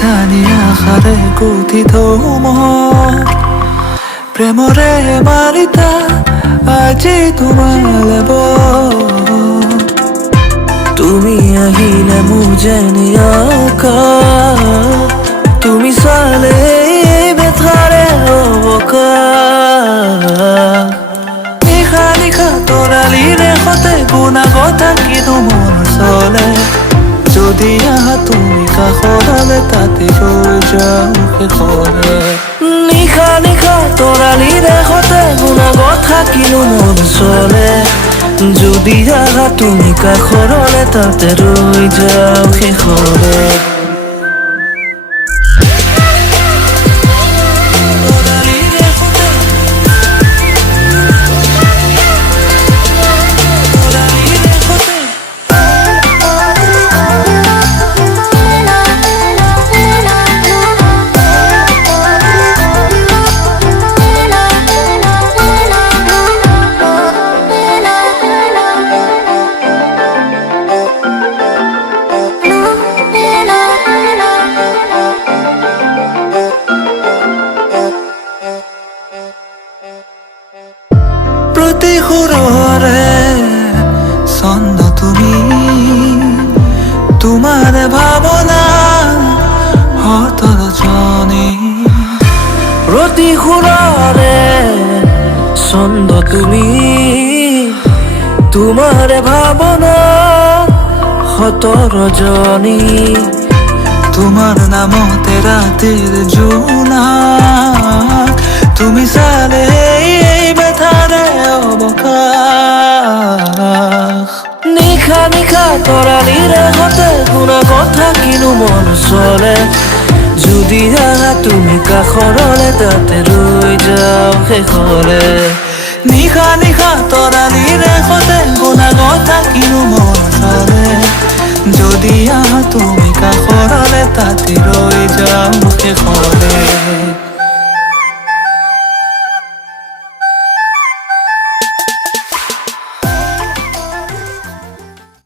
ধানি আশাৰে গঠিত মোৰ প্ৰেমৰে মালিতা আজি তোমালৈ তুমি আহিলে মোৰ যেন আকাশ তুমি চালে বেথাৰে অৱকাশ নিশা নিশা তৰালিৰে সতে গুণাগত কিন্তু মন চলে যদি আহা তুমি কাষৰলে তাতে ৰৈ যাওঁ শেষলে নিশা নিশা তৰালিৰে সতে গুণাগত থাকিনো মন চলে যদি আহা তুমি কাষৰলে তাতে ৰৈ যাওঁ শেষলে প্ৰতি সুৰৰে ছন্দ তুমি তোমাৰ ভাৱনা হতৰজনী প্ৰতি সুৰৰে ছন্দ তুমি তোমাৰ ভাৱনা হতৰজনী তোমাৰ নামতে ৰাতিৰ জোনাক তুমি চালে বেথাৰে অৱকাশ নিশা নিশা তৰালিৰে সতে গুণাগত থাকিনো মন চলে যদি আহা তুমি কাষৰলে তাতে ৰৈ যাওঁ শেষলে নিশা নিশা তৰালিৰে সতে গুণাগত থাকিনো মন চলে যদি আহা তুমি কাষৰলে তাতে ৰৈ যাওঁ শেষলে